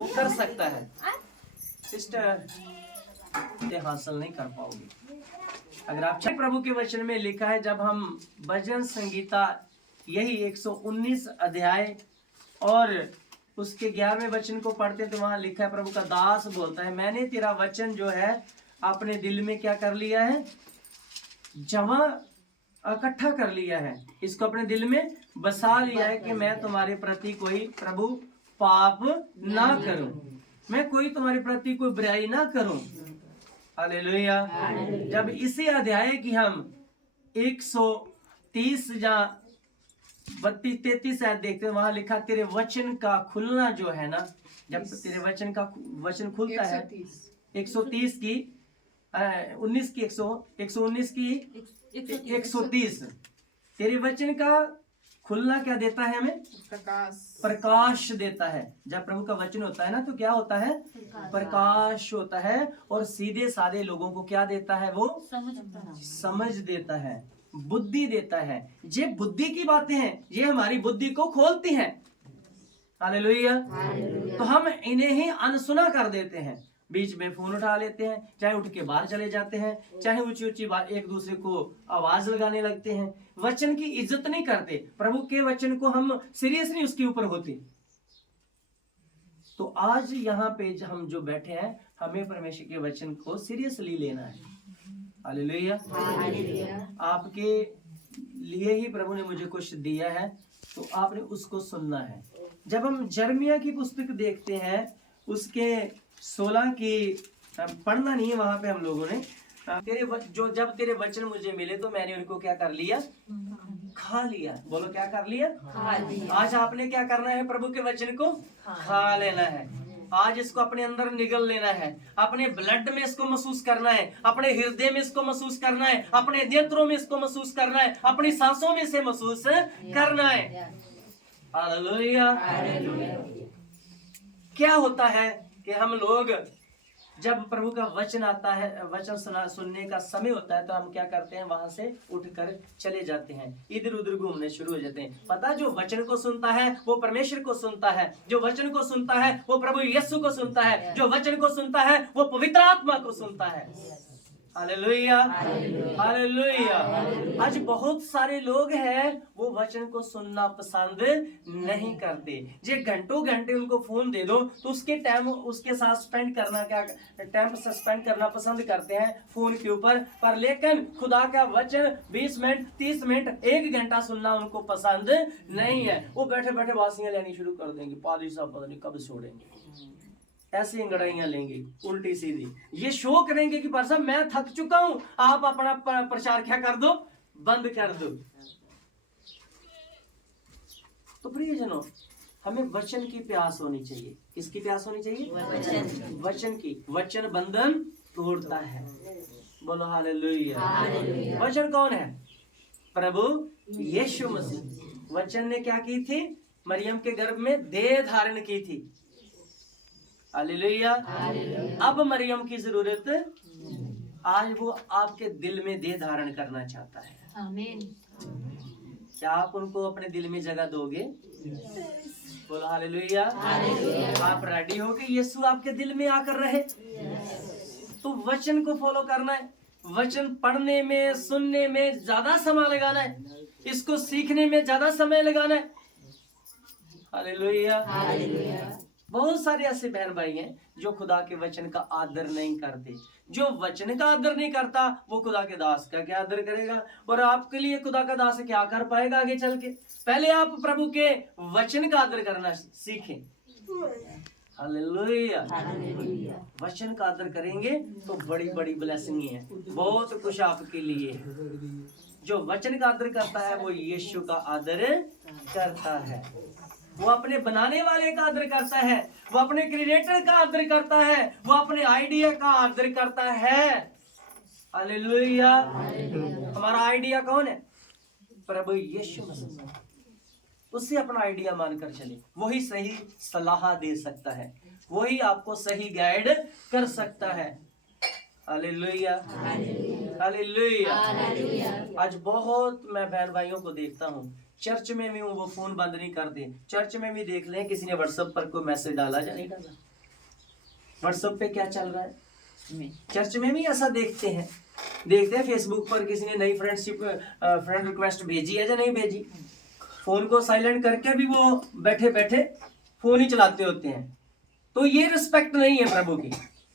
वो कर सकता है। सिस्टर ये हासिल नहीं कर पाओगे अगर आप प्रभु के वचन में लिखा है। जब हम भजन संगीता यही 119 अध्याय और उसके 11वें वचन को पढ़ते हैं तो वहां लिखा है, प्रभु का दास बोलता है, मैंने तेरा वचन जो है अपने दिल में क्या कर लिया है, जमा इकट्ठा कर लिया है, इसको अपने दिल में बसा लिया है कि मैं तुम्हारे प्रति कोई प्रभु पाप ना करूं, मैं कोई तुम्हारे प्रति कोई बुराई ना करूं। हालेलुया। जब इसी अध्याय की हम 130 या 32-33 देखते हैं, वहां लिखा तेरे वचन का खुलना जो है ना, जब तेरे वचन खुलता है 130 की 19 की 119 की 130 तेरे वचन का खुलना क्या देता है हमें, प्रकाश देता है। जब प्रभु का वचन होता है ना तो क्या होता है, प्रकाश होता है और सीधे साधे लोगों को क्या देता है, वो समझ देता है, बुद्धि देता है। ये बुद्धि की बातें हैं, ये हमारी बुद्धि को खोलती हैं। हालेलुया। तो हम इन्हें ही अनसुना कर देते हैं, बीच में फोन उठा लेते हैं, चाहे उठ के बाहर चले जाते हैं, चाहे ऊंची ऊंची बात एक दूसरे को आवाज लगाने लगते हैं, वचन की इज्जत नहीं करते, प्रभु के वचन को हम सीरियस नहीं उसके ऊपर होते। तो आज यहाँ पे हम जो बैठे हैं, हमें परमेश्वर के वचन को सीरियसली लेना है। हालेलुया। आपके लिए ही प्रभु ने मुझे कुछ दिया है, तो आपने उसको सुनना है। जब हम यिर्मयाह की पुस्तक देखते हैं, उसके 16 की पढ़ना नहीं है वहां पे हम लोगों ने, जब तेरे वचन मुझे मिले तो मैंने उनको क्या कर लिया, खा लिया। बोलो क्या कर लिया, खा लिया। आज आपने क्या करना है, प्रभु के वचन को खा लेना है। आज इसको अपने अंदर निगल लेना है, अपने ब्लड में इसको महसूस करना है, अपने हृदय में इसको महसूस करना है, अपने नेत्रों में इसको महसूस करना है, अपनी सांसों में से महसूस करना है। हालेलुया। क्या होता है कि हम लोग जब प्रभु का वचन आता है, वचन सुनने का समय होता है, तो हम क्या करते हैं, वहां से उठकर चले जाते हैं, इधर उधर घूमने शुरू हो जाते हैं। पता, जो वचन को सुनता है वो परमेश्वर को सुनता है, जो वचन को सुनता है वो प्रभु यीशु को सुनता है, जो वचन को सुनता है वो पवित्र आत्मा को सुनता है। Hallelujah, hallelujah. आज बहुत सारे लोग हैं वो वचन को सुनना पसंद नहीं करते। जे घंटों घंटे उनको फोन दे दो तो उसके टाइम उसके साथ स्पेंड करना, क्या टाइम स्पेंड करना पसंद करते हैं फोन के ऊपर, पर लेकिन खुदा का वचन 20 मिनट 30 मिनट 1 घंटा सुनना उनको पसंद नहीं है। वो बैठे बैठे वासियां लेनी शुरू कर देंगे, पादरी साहब पता नहीं कब छोड़ेंगे, ऐसी अंगड़ाइयां लेंगे उल्टी सीधी, ये शो करेंगे कि पर साहब मैं थक चुका हूं, आप अपना प्रचार क्या कर दो, बंद कर दो। तो प्रियजनों, हमें वचन की प्यास होनी चाहिए। किसकी प्यास होनी चाहिए, वचन की। वचन बंधन तोड़ता है। बोलो हालेलुया। वचन कौन है, प्रभु यीशु मसीह। वचन ने क्या की थी, मरियम के गर्भ में देह धारण की थी। हालेलुया। अब मरियम की जरूरत, आज वो आपके दिल में देह धारण करना चाहता है। आमीन। क्या आप उनको अपने दिल में जगह दोगे? बोलो हालेलुया। आप रेडी हो कि यीशु आपके दिल में आकर रहे? तो वचन को फॉलो करना है। वचन पढ़ने में, सुनने में ज्यादा समय लगाना है, इसको सीखने में ज्यादा समय लगाना है। हालेलुया। बहुत सारे ऐसे बहन भाई हैं जो खुदा के वचन का आदर नहीं करते। जो वचन का आदर नहीं करता वो खुदा के दास का क्या आदर करेगा, और आपके लिए खुदा का दास क्या कर पाएगा आगे चल के। पहले आप प्रभु के वचन का आदर करना सीखें। हालेलुया। वचन का आदर करेंगे तो बड़ी बड़ी ब्लेसिंग है, बहुत कुछ आपके लिए। जो वचन का आदर करता है वो यीशु का आदर करता है, वो अपने बनाने वाले का आदर करता है, वो अपने क्रिएटर का आदर करता है, वो अपने आइडिया का आदर करता है। हालेलुया। हमारा आइडिया कौन है, प्रभु यीशु मसीह। उससे अपना आइडिया मानकर चले, वही सही सलाह दे सकता है, वही आपको सही गाइड कर सकता है। Hallelujah, hallelujah. आज बहुत मैं बहन भाइयों को देखता हूँ, चर्च में भी वो फोन बंद नहीं करते। चर्च में भी देख लें किसी ने व्हाट्सएप पर कोई मैसेज डाला या नहीं डाला, व्हाट्सएप पे क्या चल रहा है, चर्च में भी ऐसा देखते हैं फेसबुक पर किसी ने नई फ्रेंड रिक्वेस्ट भेजी है या नहीं भेजी, फोन को साइलेंट करके भी वो बैठे बैठे फोन ही चलाते होते हैं। तो ये रिस्पेक्ट नहीं है प्रभु की।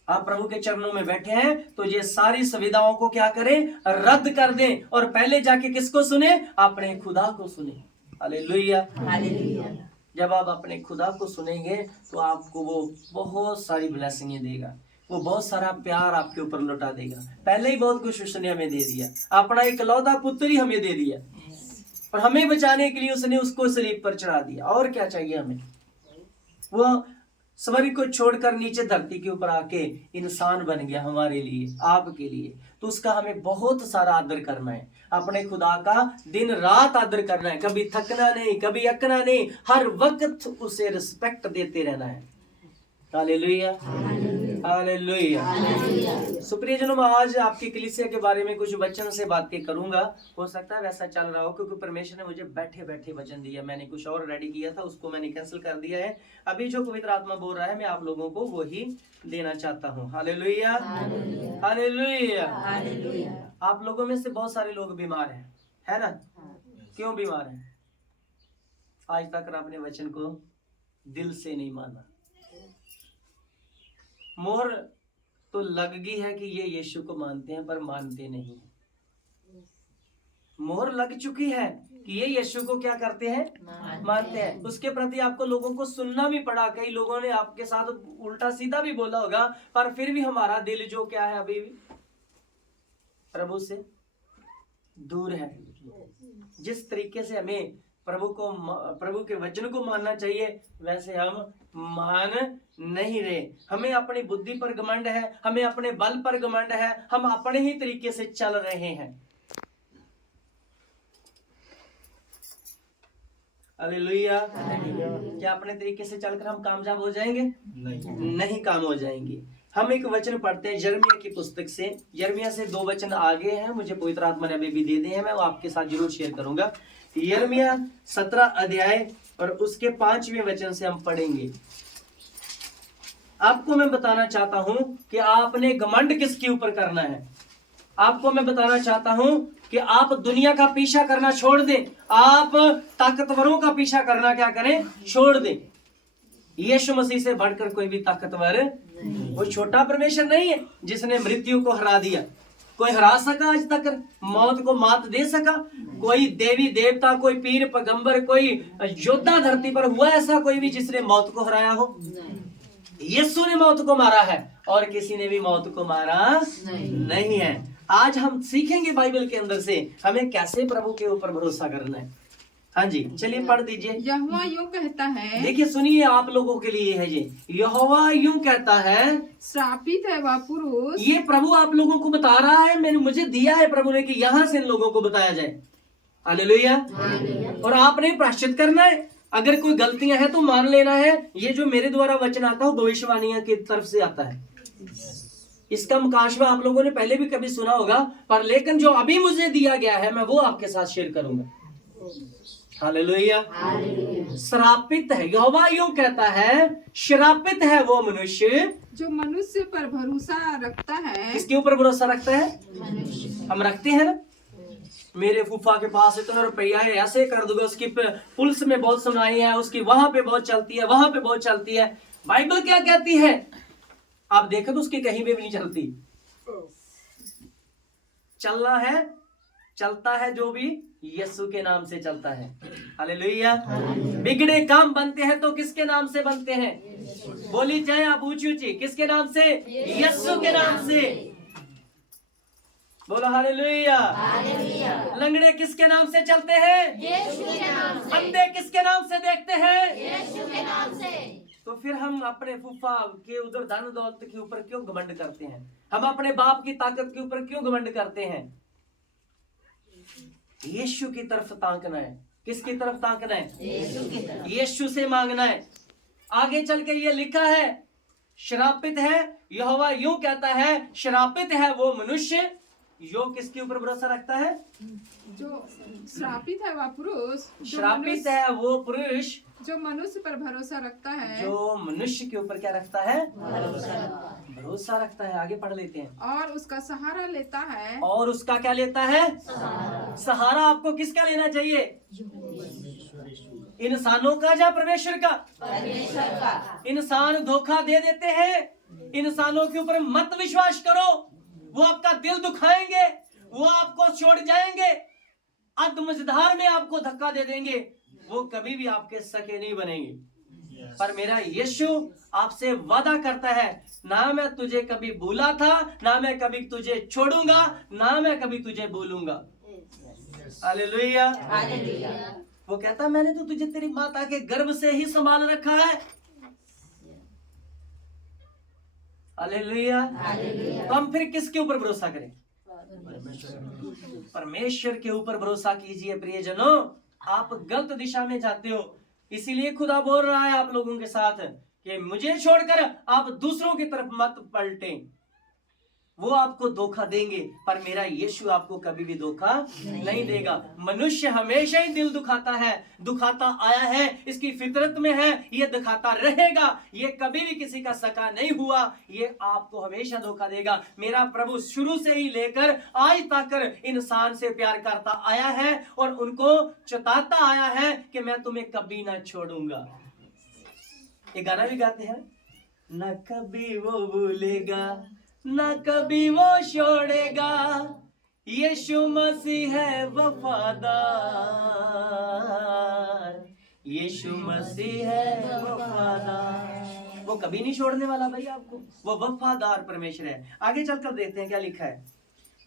आप प्रभु के चरणों में बैठे हैं तो ये सारी सुविधाओं को क्या करें, रद्द कर दें और पहले जाके किसको सुने, अपने खुदा को सुने। Hallelujah, hallelujah. जब आप अपने खुदा को सुनेंगे तो आपको वो बहुत सारी ब्लेसिंगें देगा, वो बहुत सारा प्यार आपके ऊपर लौटा देगा। पहले ही बहुत कुछ उसने हमें दे दिया, अपना इकलौता पुत्र ही हमें दे दिया और हमें बचाने के लिए उसने उसको सलीब पर चढ़ा दिया। और क्या चाहिए हमें। वो स्वर्ग को छोड़कर नीचे धरती के ऊपर आके इंसान बन गया हमारे लिए, आपके लिए। तो उसका हमें बहुत सारा आदर करना है, अपने खुदा का दिन रात आदर करना है, कभी थकना नहीं, कभी अकना नहीं, हर वक्त उसे रिस्पेक्ट देते रहना है। Hallelujah, hallelujah. सुप्रियजनों, आज आपकी कलीसिया के बारे में कुछ वचन से बातें करूंगा। हो सकता है वैसा चल रहा हो क्योंकि परमेश्वर ने मुझे बैठे बैठे वचन दिया, मैंने कुछ और रेडी किया था, उसको मैंने कैंसिल कर दिया है। अभी जो पवित्र आत्मा बोल रहा है मैं आप लोगों को वो ही देना चाहता हूँ। Hallelujah, hallelujah. आप लोगों में से बहुत सारे लोग बीमार हैं, है ना? क्यों बीमार हैं? आज तक आपने वचन को दिल से नहीं माना। मोहर तो लग गई है कि ये यीशु को मानते हैं पर मानते नहीं। मोहर लग चुकी है कि ये यीशु को क्या करते हैं, मानते हैं। उसके प्रति आपको लोगों को सुनना भी पड़ा, कई लोगों ने आपके साथ उल्टा सीधा भी बोला होगा, पर फिर भी हमारा दिल जो क्या है अभी भी प्रभु से दूर है। जिस तरीके से हमें प्रभु के वचन को मानना चाहिए वैसे हम मान नहीं रहे। हमें अपनी बुद्धि पर घमंड है, हमें अपने बल पर घमंड है, हम अपने ही तरीके से चल रहे हैं। हालेलुया। क्या अपने तरीके से चलकर हम कामयाब हो जाएंगे? नहीं काम हो जाएंगे। हम एक वचन पढ़ते हैं यिर्मयाह की पुस्तक से। यिर्मयाह से 2 वचन आगे हैं, मुझे पवित्र आत्मा ने अभी भी दे दिए हैं, मैं वो आपके साथ जरूर शेयर करूंगा। यिर्मयाह 17 अध्याय और उसके 5वें वचन से हम पढ़ेंगे। आपको मैं बताना चाहता हूं कि आपने घमंड किसके ऊपर करना है। आपको मैं बताना चाहता हूं कि आप दुनिया का पीछा करना छोड़ दें, आप ताकतवरों का पीछा करना क्या करें, छोड़ दें। यीशु मसीह से बढ़कर कोई भी ताकतवर वो छोटा परमेश्वर नहीं है जिसने मृत्यु को हरा दिया। कोई हरा सका आज तक, मौत को मात दे सका? कोई देवी देवता, कोई पीर पैगंबर, कोई योद्धा धरती पर हुआ ऐसा कोई भी जिसने मौत को हराया हो? यीशु ने मौत को मारा है और किसी ने भी मौत को मारा नहीं है। आज हम सीखेंगे बाइबल के अंदर से हमें कैसे प्रभु के ऊपर भरोसा करना है। हाँ जी, चलिए पढ़ दीजिए। यहोवा यूं कहता है, देखिए सुनिए, आप लोगों के लिए है ये। यहोवा यूं कहता है, श्रापित है वह पुरुष। ये प्रभु आप लोगों को बता रहा है, मुझे दिया है प्रभु ने कि यहाँ से इन लोगों को बताया जाए। हालेलुया। और आपने प्रायश्चित करना है। अगर कोई गलतियां हैं तो मान लेना है। ये जो मेरे द्वारा वचन आता है भविष्यवाणियों की तरफ से आता है। इसका मुकाशवा आप लोगों ने पहले भी कभी सुना होगा, पर लेकिन जो अभी मुझे दिया गया है मैं वो आपके साथ शेयर करूंगा। हालेलुया। श्रापित है, यहोवा यूं कहता है, श्रापित है वो मनुष्य जो मनुष्य पर भरोसा रखता है। किसके ऊपर भरोसा रखता है? हम रखते हैं ना। मेरे फूफा के पास इतना रुपया है, ऐसे कर दूंगा, उसकी पुलिस में बहुत सुनाई है, उसकी वहां पे बहुत चलती है, वहां पे बहुत चलती है। बाइबल क्या कहती है? आप देखो तो उसकी कहीं भी नहीं चलती। चलना है, चलता है जो भी यीशु के नाम से चलता है। हालेलुया। बिगड़े काम बनते हैं तो किसके नाम से बनते हैं? बोली जाए आप ऊंची ऊंची, किसके नाम से? यीशु के नाम से। बोलो हालेलुया। लंगड़े किसके नाम से चलते हैं? यीशु के नाम से। अंधे किसके नाम से देखते हैं? यीशु के नाम से। तो फिर हम अपने फूफा के उधर धन दौलत के ऊपर क्यों घमंड करते हैं? हम अपने बाप की ताकत के ऊपर क्यों घमंड करते हैं? यीशु की तरफ ताकना है। किसकी तरफ ताकना है? यीशु की तरफ। यीशु से मांगना है। आगे चल के ये लिखा है, श्रापित है, यहोवा यूं कहता है, श्रापित है वो मनुष्य जो किसके ऊपर भरोसा रखता है? जो श्रापित है वह पुरुष। श्रापित है वो पुरुष जो मनुष्य पर भरोसा रखता है जो मनुष्य के ऊपर क्या रखता है? भरोसा रखता है। आगे पढ़ लेते हैं। और उसका सहारा लेता है। और उसका क्या लेता है? सहारा आपको किसका लेना चाहिए? इंसानों का या परमेश्वर का? इंसान धोखा दे देते हैं। इंसानों के ऊपर मत विश्वास करो, वो आपका दिल दुखाएंगे, वो आपको छोड़ जाएंगे, अधमझधार में आपको धक्का दे देंगे, वो कभी भी आपके सके नहीं बनेंगे। पर मेरा यीशु आपसे वादा करता है, ना मैं तुझे कभी भूला था, ना मैं कभी तुझे छोड़ूंगा, ना मैं कभी तुझे भूलूंगा। हालेलुया। वो कहता, मैंने तो तुझे तेरी माता के गर्भ से ही संभाल रखा है। हालेलुया। तो हम फिर किसके ऊपर भरोसा करें? परमेश्वर के ऊपर भरोसा कीजिए। प्रियजनों, आप गलत दिशा में जाते हो, इसीलिए खुदा बोल रहा है आप लोगों के साथ कि मुझे छोड़कर आप दूसरों की तरफ मत पलटें। वो आपको धोखा देंगे, पर मेरा यीशु आपको कभी भी धोखा नहीं देगा। मनुष्य हमेशा ही दिल दुखाता है, दुखाता आया है, इसकी फितरत में है, ये दुखाता रहेगा, ये कभी भी किसी का सका नहीं हुआ, ये आपको हमेशा धोखा देगा। मेरा प्रभु शुरू से ही लेकर आज तक इंसान से प्यार करता आया है और उनको चेताता आया है कि मैं तुम्हें कभी ना छोड़ूंगा। ये गाना भी गाते हैं, न कभी वो भूलेगा, न कभी वो छोड़ेगा, यीशु मसीह है वफादार, यीशु मसीह है वफादार। वो कभी नहीं छोड़ने वाला भाई आपको, वो वफादार परमेश्वर है। आगे चलकर देखते हैं क्या लिखा है।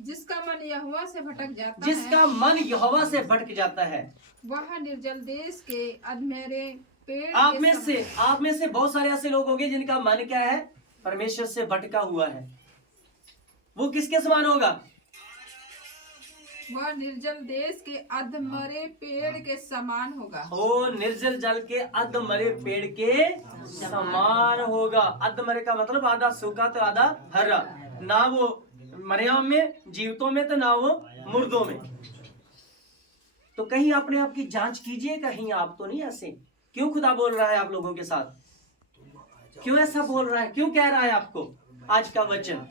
जिसका मन यहोवा से भटक जाता जिसका मन यहोवा से भटक जाता है, वह निर्जल देश के अधमेरे पेड़ आप के में से बहुत सारे ऐसे लोग होंगे जिनका मन क्या है? परमेश्वर से भटका हुआ है। वो किसके समान होगा? वह निर्जल देश के अधमरे पेड़ के समान होगा। वो निर्जल जल के अधमरे पेड़ के समान होगा। अधमरे का मतलब आधा सूखा तो आधा हरा, ना वो मरियम में जीवतों में तो ना वो मुर्दों में। तो कहीं अपने आप की जांच कीजिए, कहीं आप तो नहीं ऐसे। क्यों खुदा बोल रहा है आप लोगों के साथ? क्यों ऐसा बोल रहा है? क्यों कह रहा है आपको आज का वचन?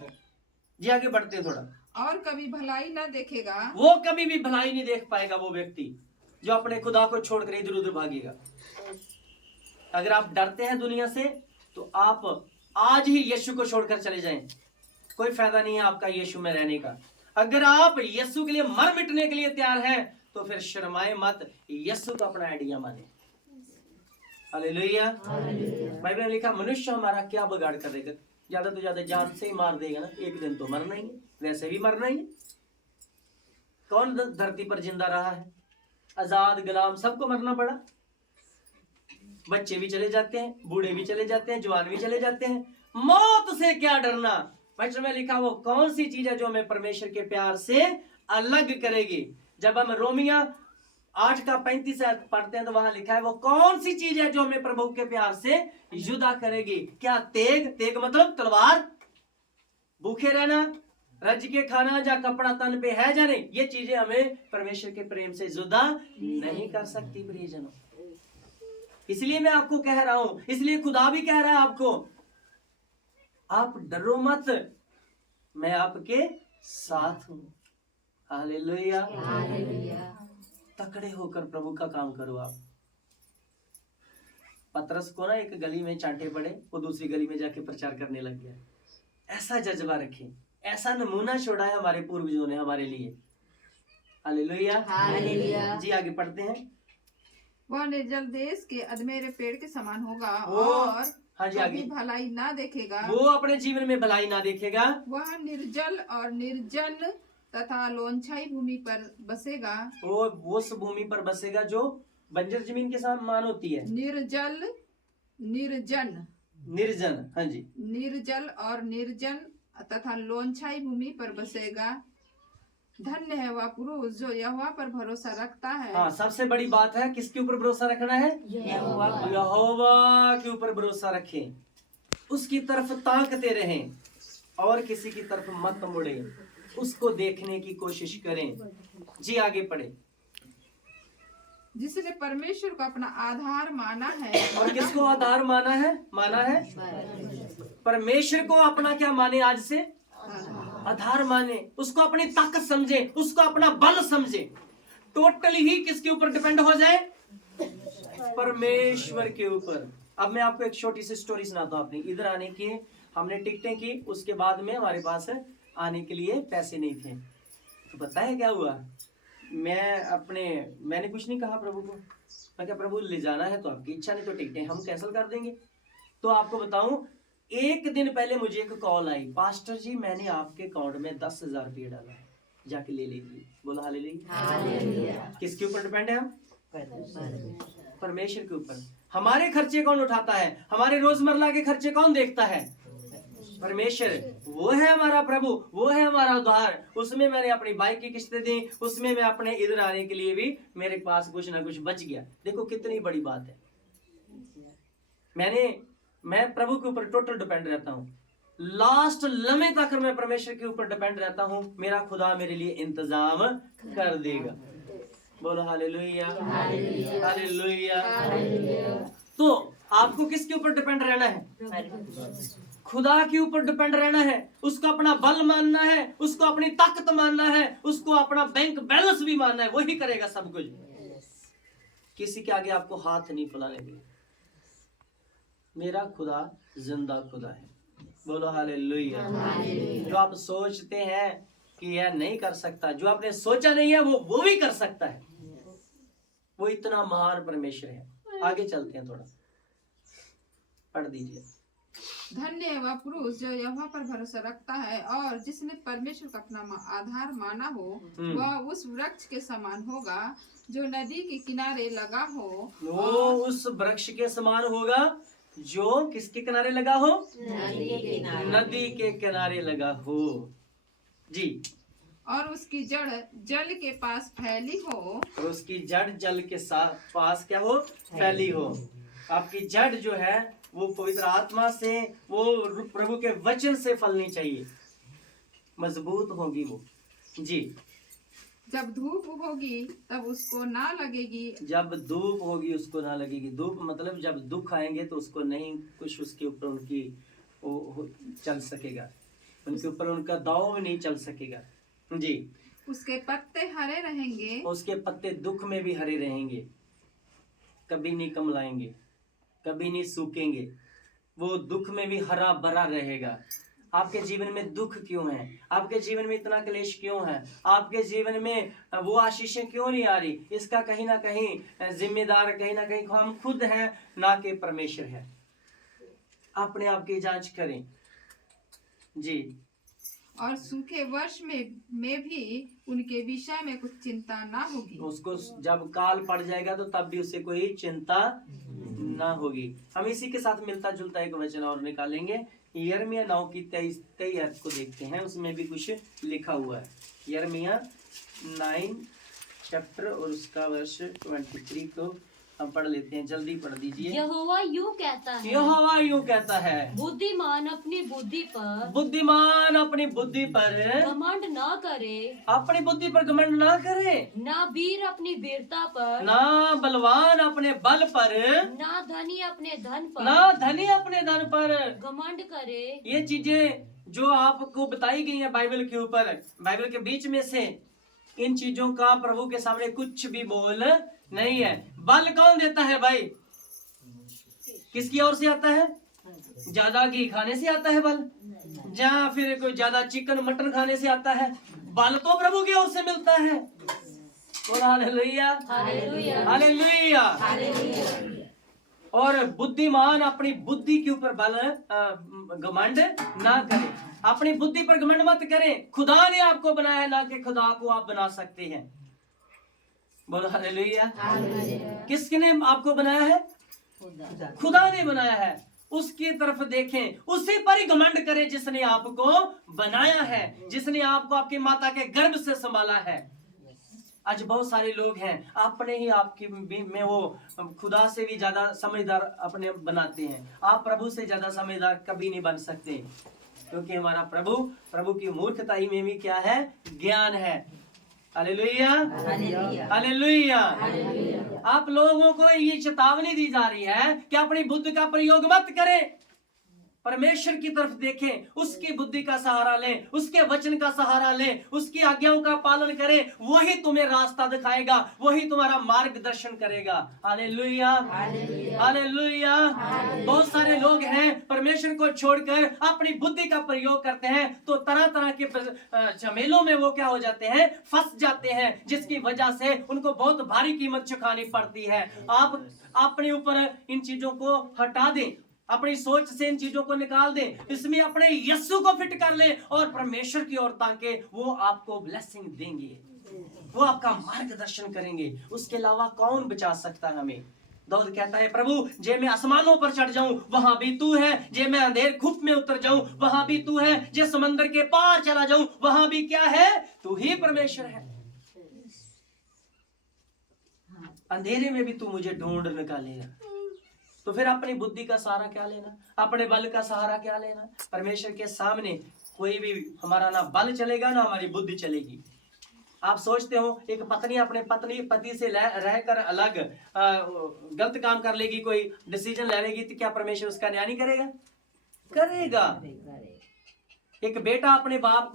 जी आगे बढ़ते थोड़ा। और कभी भलाई ना देखेगा। वो कभी भी भलाई नहीं देख पाएगा वो व्यक्ति जो अपने खुदा को छोड़कर इधर उधर भागेगा। अगर आप डरते हैं दुनिया से तो आप आज ही यीशु को छोड़कर चले जाएं। कोई फायदा नहीं है आपका यीशु में रहने का। अगर आप यीशु के लिए मर मिटने के लिए तैयार हैं तो फिर शर्माए मत, यीशु को अपना आइडिया माने। हालेलुया। बाइबल में लिखा, मनुष्य हमारा क्या बिगाड़ कर देगा? ज्यादा तो ज्यादा जान से ही मार देगा ना, एक दिन तो मरना ही है, वैसे भी मरना ही है। कौन धरती पर जिंदा रहा है? आजाद गुलाम सबको मरना पड़ा। बच्चे भी चले जाते हैं, बूढ़े भी चले जाते हैं, जवान भी चले जाते हैं। मौत से क्या डरना? बाइबल में लिखा, वो कौन सी चीज है जो हमें परमेश्वर के प्यार से अलग करेगी? जब हम रोमिया 8:35 पढ़ते हैं तो वहां लिखा है, वो कौन सी चीज है जो हमें प्रभु के प्यार से जुदा करेगी? क्या तेग मतलब तलवार, भूखे रहना, रज के खाना, या कपड़ा तन पे है या नहीं? ये चीजें हमें परमेश्वर के प्रेम से जुदा नहीं कर सकती प्रियजनों। इसलिए मैं आपको कह रहा हूं, इसलिए खुदा भी कह रहा है आपको, आप डरो मत, मैं आपके साथ हूं। हालेलुया। तकड़े होकर प्रभु का काम करो आप। पतरस को ना एक गली में चांटे पड़े, वो दूसरी गली में जाके प्रचार करने लग गया। ऐसा जज्बा रखें, ऐसा नमूना छोड़ा है हमारे पूर्वजों ने हमारे लिए। हालेलुया। जी आगे पढ़ते हैं। वह निर्जल देश के अधमेरे पेड़ के समान होगा और हाँ जी, कभी भलाई ना देखेगा। वो अपने जीवन में भलाई ना देखेगा। वह निर्जल और निर्जन तथा लोनछाई भूमि पर बसेगा। वो उस भूमि पर बसेगा जो बंजर जमीन के समान होती है। निर्जल निर्जन, हाँ जी, निर्जल और निर्जन तथा लोनछाई भूमि पर बसेगा। धन्य है वह पुरुष जो यहोवा पर भरोसा रखता है। हाँ, सबसे बड़ी बात है किसके ऊपर भरोसा रखना है? यहोवा के ऊपर भरोसा रखें, उसकी तरफ ताकते रहें और किसी की तरफ मत मुड़े, उसको देखने की कोशिश करें। जी आगे पढ़े। जिसने परमेश्वर को अपना आधार माना है और किसको आधार माना है परमेश्वर को अपना क्या माने, आज से आधार माने, उसको अपनी ताकत समझे, उसको अपना बल समझे, टोटली ही किसके ऊपर डिपेंड हो जाए, परमेश्वर के ऊपर। अब मैं आपको एक छोटी सी स्टोरी सुनाता हूँ। अपनी इधर आने की हमने टिकटें की, उसके बाद में हमारे पास आने के लिए पैसे नहीं थे, तो पता है क्या हुआ, मैंने कुछ नहीं कहा प्रभु को, मैं क्या प्रभु ले जाना है तो आपकी इच्छा, नहीं तो टिकटें हम कैंसिल कर देंगे। तो आपको बताऊं, एक दिन पहले मुझे एक कॉल आई, पास्टर जी मैंने आपके अकाउंट में 10,000 रुपये डाला है, जाके ले लीजिए। बोला हालेलुया। किसके ऊपर डिपेंड है हम, परमेश्वर के ऊपर। हमारे खर्चे कौन उठाता है, हमारे रोजमर्रा के खर्चे कौन देखता है, परमेश्वर। वो है हमारा प्रभु, वो है हमारा उद्धार। उसमें मैंने अपनी बाइक की किस्तें दी, उसमें मैं अपने इधर आने के लिए भी मेरे पास कुछ ना कुछ बच गया। देखो कितनी बड़ी बात है। मैं प्रभु के ऊपर टोटल डिपेंड रहता हूँ, लास्ट लम्हे तक मैं परमेश्वर के ऊपर डिपेंड रहता हूँ। मेरा खुदा मेरे लिए इंतजाम कर देगा। बोलो हालेलुया, हालेलुया। तो आपको किसके ऊपर डिपेंड रहना है, खुदा के ऊपर डिपेंड रहना है। उसको अपना बल मानना है, उसको अपनी ताकत मानना है, उसको अपना बैंक बैलेंस भी मानना है। वही करेगा सब कुछ, किसी के आगे आपको हाथ नहीं फैलाने देगा। मेरा खुदा जिंदा खुदा है। बोलो हालेलुया। जो आप सोचते हैं कि यह नहीं कर सकता, जो आपने सोचा नहीं है वो भी कर सकता है। वो इतना महान परमेश्वर है। आगे चलते हैं, थोड़ा पढ़ दीजिए। धन्य है वह पुरुष जो यहोवा पर भरोसा रखता है और जिसने परमेश्वर का अपना आधार माना हो। वह उस वृक्ष के समान होगा जो नदी के किनारे लगा हो। वो उस वृक्ष के समान होगा जो किसके किनारे लगा हो, नदी के किनारे लगा हो जी। और उसकी जड़ जल के पास फैली हो, और उसकी जड़ जल के पास क्या हो, फैली हो। आपकी जड़ जो है वो पवित्र आत्मा से, वो प्रभु के वचन से फलनी चाहिए, मजबूत होगी वो जी। जब धूप होगी तब उसको ना लगेगी, जब धूप होगी उसको ना लगेगी। धूप मतलब जब दुख आएंगे तो उसको नहीं कुछ उसके ऊपर उनकी चल सकेगा, उनके ऊपर उनका दाव नहीं चल सकेगा जी। उसके पत्ते हरे रहेंगे, उसके पत्ते दुख में भी हरे रहेंगे, कभी नहीं कमलाएंगे, कभी नहीं सूखेंगे। वो दुख में भी हरा भरा रहेगा। आपके जीवन में दुख क्यों है, आपके जीवन में इतना क्लेश क्यों है, आपके जीवन में वो आशीषें क्यों नहीं आ रही, इसका कहीं ना कहीं जिम्मेदार कहीं ना कहीं हम खुद हैं, ना कि परमेश्वर है। अपने आप की जांच करें जी। और सूखे वर्ष में भी उनके विषय में कुछ चिंता ना होगी। उसको जब काल पड़ जाएगा तो तब भी उसे कोई चिंता ना होगी। हम इसी के साथ मिलता जुलता एक वचन और निकालेंगे। यिर्मयाह 9 की 23 को देखते हैं, उसमें भी कुछ लिखा हुआ है। यिर्मयाह 9 चैप्टर और उसका वर्ष 23 को हम पढ़ लेते हैं। जल्दी पढ़ दीजिए। यहोवा यूं कहता है, यहोवा यूं कहता है, बुद्धिमान अपनी बुद्धि पर घमंड ना करे, अपनी बुद्धि पर घमंड ना करे, ना वीर अपनी वीरता पर, ना बलवान अपने बल पर, ना धनी अपने धन पर, ना धनी अपने धन पर घमंड करे। ये चीजें जो आपको बताई गई है बाइबल के ऊपर, बाइबल के बीच में से इन चीजों का प्रभु के सामने कुछ भी मोल नहीं है। बल कौन देता है भाई, किसकी ओर से आता है? ज्यादा घी खाने से आता है बल, या फिर कोई ज्यादा चिकन मटन खाने से आता है? बल तो प्रभु की ओर से मिलता है। Hallelujah, hallelujah, hallelujah. और बुद्धिमान अपनी बुद्धि के ऊपर बल घमंड ना करे। अपनी बुद्धि पर घमंड मत करें। खुदा ने आपको बनाया है, ना कि खुदा को आप बना सकते हैं। बोलो हालेलुया। किसने आपको बनाया है? खुदा ने बनाया है। उसकी तरफ देखें, उसी पर ही घमंड करें जिसने आपको बनाया है, जिसने आपको आपकी माता के गर्भ से संभाला है। आज बहुत सारे लोग हैं अपने ही आपकी में वो खुदा से भी ज्यादा समझदार अपने बनाते हैं। आप प्रभु से ज्यादा समझदार कभी नहीं बन सकते, क्योंकि हमारा प्रभु की मूर्खता में भी क्या है? ज्ञान है। Hallelujah, hallelujah. आप लोगों को ये चेतावनी दी जा रही है कि अपनी बुद्धि का प्रयोग मत करें, परमेश्वर की तरफ देखें, उसकी बुद्धि का सहारा लें, उसके वचन का सहारा लें, उसकी आज्ञाओं का पालन करें। वही तुम्हें रास्ता दिखाएगा, वही तुम्हारा मार्गदर्शन करेगा। Hallelujah, hallelujah. बहुत सारे लोग हैं परमेश्वर को छोड़कर अपनी बुद्धि का प्रयोग करते हैं तो तरह तरह के झमेलों में वो क्या हो जाते हैं, फंस जाते हैं, जिसकी वजह से उनको बहुत भारी कीमत चुकानी पड़ती है। आप अपने ऊपर इन चीजों को हटा दें, अपनी सोच से इन चीजों को निकाल दें, इसमें अपने यीशु को फिट कर लें और परमेश्वर की ओर ताके। वो आपको ब्लेसिंग देंगे, वो आपका मार्गदर्शन करेंगे। उसके अलावा कौन बचा सकता है हमें? दाऊद कहता है, प्रभु जे मैं आसमानों पर चढ़ जाऊं वहां भी तू है, जे मैं अंधेर खूप में उतर जाऊं वहां भी तू है, जे समंदर के पार चला जाऊं वहां भी क्या है, तू ही परमेश्वर है। अंधेरे में भी तू मुझे ढूंढ निकालेगा। तो फिर अपनी बुद्धि का सहारा क्या लेना, अपने बल का सहारा क्या लेना? परमेश्वर के सामने कोई भी हमारा ना बल चलेगा ना हमारी बुद्धि चलेगी। आप सोचते हो एक पत्नी अपने पति से रहकर अलग गलत काम कर लेगी, कोई डिसीजन ले लेगी, तो क्या परमेश्वर उसका न्याय नहीं करेगा? करेगा। एक बेटा अपने बाप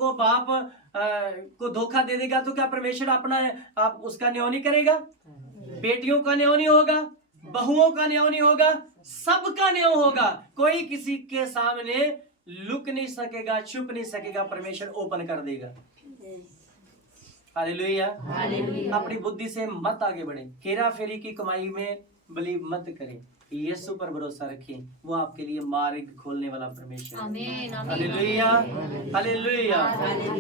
को धोखा दे देगा तो क्या परमेश्वर आप उसका न्याय नहीं करेगा? बेटियों का न्याय नहीं होगा, बहुओं का न्याय नहीं होगा, सबका न्याय होगा। कोई किसी के सामने लुक नहीं सकेगा, छुप नहीं सकेगा, परमेश्वर ओपन कर देगा। हालेलुया। अपनी बुद्धि से मत आगे बढ़े, हेरा फेरी की कमाई में बिलीव मत करें, यीशु पर भरोसा रखें, वो आपके लिए मार्ग खोलने वाला परमेश्वर है। Hallelujah, hallelujah.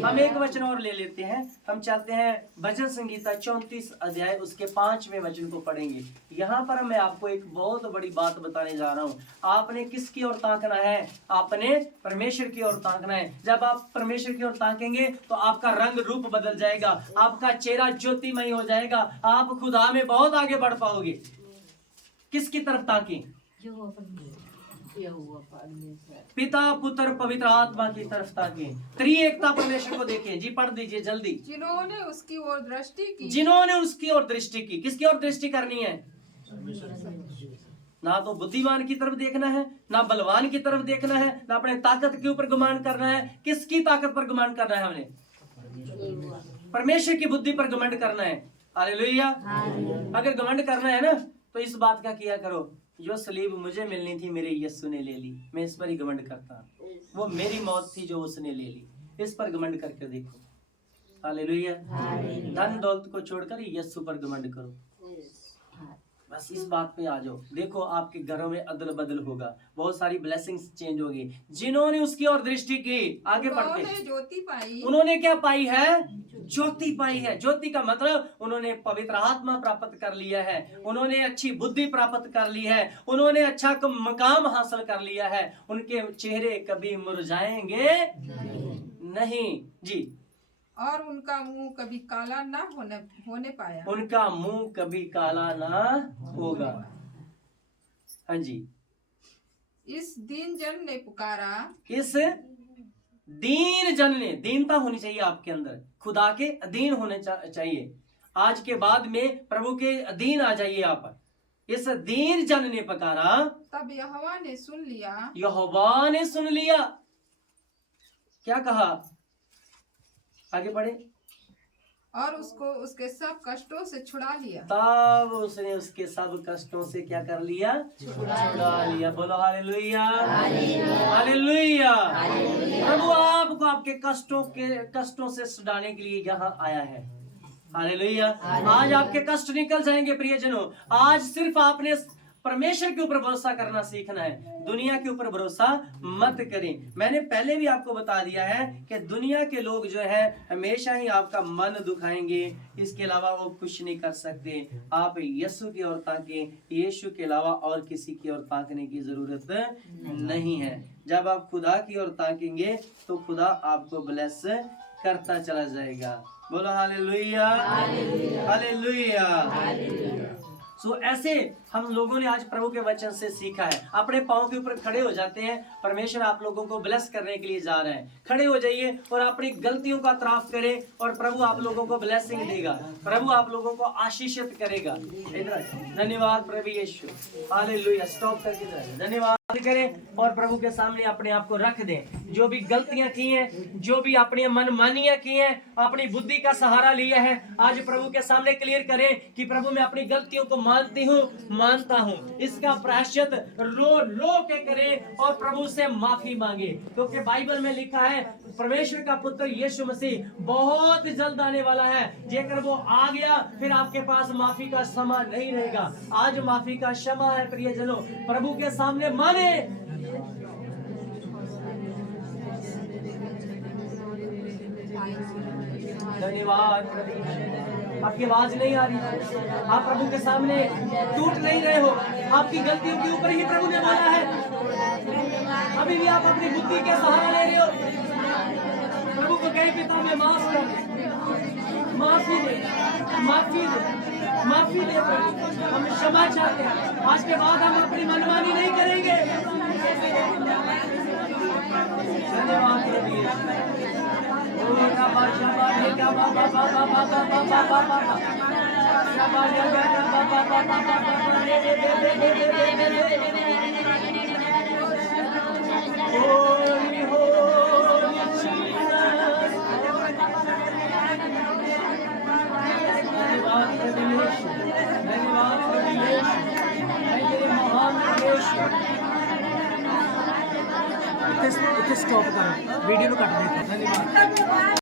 हम एक वचन और ले लेते हैं, हम चलते हैं भजन संगीता 34 अध्याय उसके 5वें वचन को पढ़ेंगे। यहाँ पर मैं आपको एक बहुत बड़ी बात बताने जा रहा हूँ। आपने किसकी ओर ताकना है? आपने परमेश्वर की ओर ताकना है। जब आप परमेश्वर की ओर ताकेंगे तो आपका रंग रूप बदल जाएगा, आपका चेहरा ज्योतिमय हो जाएगा, आप खुदा में बहुत आगे बढ़ पाओगे। किसकी तरफ ताकें? पिता पुत्र पवित्र आत्मा की तरफ ताकें, त्रिएकता परमेश्वर को देखें। जी पढ़ दीजिए जल्दी। जिन्होंने उसकी ओर दृष्टि की, जिन्होंने उसकी ओर दृष्टि की। किसकी ओर दृष्टि करनी है? ना तो बुद्धिमान की तरफ देखना है, ना बलवान की तरफ देखना है, ना अपने ताकत के ऊपर गुमान करना है। किसकी ताकत पर गुमान करना है? हमने परमेश्वर की बुद्धि पर घमंड करना है। हालेलुया। अगर घमंड करना है ना तो इस बात का किया करो, जो सलीब मुझे मिलनी थी मेरे यीशु ने ले ली, मैं इस पर ही घमंड करता। वो मेरी मौत थी जो उसने ले ली, इस पर घमंड करके देखो। हालेलुया। धन दौलत को छोड़कर यीशु पर घमंड करो, बस इस बात पे आ जाओ। देखो आपके घरों में अदल बदल होगा, बहुत सारी ब्लेसिंग्स चेंज होगी। जिन्होंने उसकी ओर दृष्टि की, आगे बढ़ते, ज्योति पाई। उन्होंने क्या पाई है? ज्योति पाई है। ज्योति का मतलब उन्होंने पवित्र आत्मा प्राप्त कर लिया है, उन्होंने अच्छी बुद्धि प्राप्त कर ली है, उन्होंने अच्छा मकाम हासिल कर लिया है। उनके चेहरे कभी मुरझाएंगे नहीं जी, और उनका मुंह कभी काला ना होने पाया। उनका मुंह कभी काला ना होगा। हाँ जी। इस दीन जन ने पुकारा, इस दीन जन ने, दीनता होनी चाहिए आपके अंदर, खुदा के अधीन होने चाहिए। आज के बाद में प्रभु के अधीन आ जाइए आप। इस दीन जन ने पुकारा, तब यहोवा ने सुन लिया। यहोवा ने सुन लिया। क्या कहा? आगे बढ़े। और उसको उसके सब कष्टों से छुड़ा लिया। तब उसने उसके सब कष्टों से क्या कर लिया? छुड़ा लिया। बोलो हालेलुया, हालेलुया। प्रभु आपको आपके कष्टों से छुड़ाने के लिए यहाँ आया है। हालेलुया। आज आपके कष्ट निकल जाएंगे प्रियजनों। आज सिर्फ आपने परमेश्वर के ऊपर भरोसा करना सीखना है, दुनिया के ऊपर भरोसा मत करें। मैंने पहले भी आपको बता दिया है कि दुनिया के लोग जो है हमेशा ही आपका मन दुखाएंगे, इसके अलावा वो कुछ नहीं कर सकते। आप यीशु की ओर ताकें, यीशु के अलावा और किसी की ओर ताकने की जरूरत नहीं है। जब आप खुदा की ओर ताकेंगे तो खुदा आपको ब्लेस करता चला जाएगा। बोलो हालेलुया, हालेलुया। सो ऐसे हम लोगों ने आज प्रभु के वचन से सीखा है। अपने पाँव के ऊपर खड़े हो जाते हैं। परमेश्वर आप लोगों को ब्लेस करने के लिए जा रहे हैं। खड़े हो जाइए और अपनी गलतियों का इतराफ करें और प्रभु आप लोगों को ब्लेसिंग देगा। प्रभु आप लोगों को आशीषित करेगा। धन्यवाद प्रभु यीशु, हालेलुया। स्टॉप करके धन्यवाद करें और प्रभु के सामने अपने आप को रख दें। जो भी गलतियां की हैं, जो भी अपनी मनमानियां की हैं, अपनी बुद्धि का सहारा लिया है, आज प्रभु के सामने क्लियर करें कि प्रभु मैं अपनी गलतियों को मानती हूँ, मानता हूँ। इसका प्रायश्चित रो रो के करें और प्रभु से माफी मांगे, क्योंकि बाइबल में लिखा है परमेश्वर का पुत्र यीशु मसीह बहुत जल्द आने वाला है। जेकर वो आ गया फिर आपके पास माफी का क्षमा नहीं रहेगा। आज माफी का क्षमा है प्रियजनों, प्रभु के सामने माने। धन्यवाद। आपकी आवाज नहीं आ रही, आप प्रभु के सामने टूट नहीं रहे हो। आपकी गलतियों के ऊपर ही प्रभु ने बोला है। अभी भी आप अपनी बुद्धि के सहारा ले रहे हो। प्रभु को कहे पिता मैं माफ कर, माफी दे, माफी दे, माफी दे प्रभु। हम क्षमा चाहते हैं। आज के बाद हम अपनी मनमानी नहीं करेंगे। धन्यवाद स्टॉप करो, वीडियो में कट देते। धन्यवाद।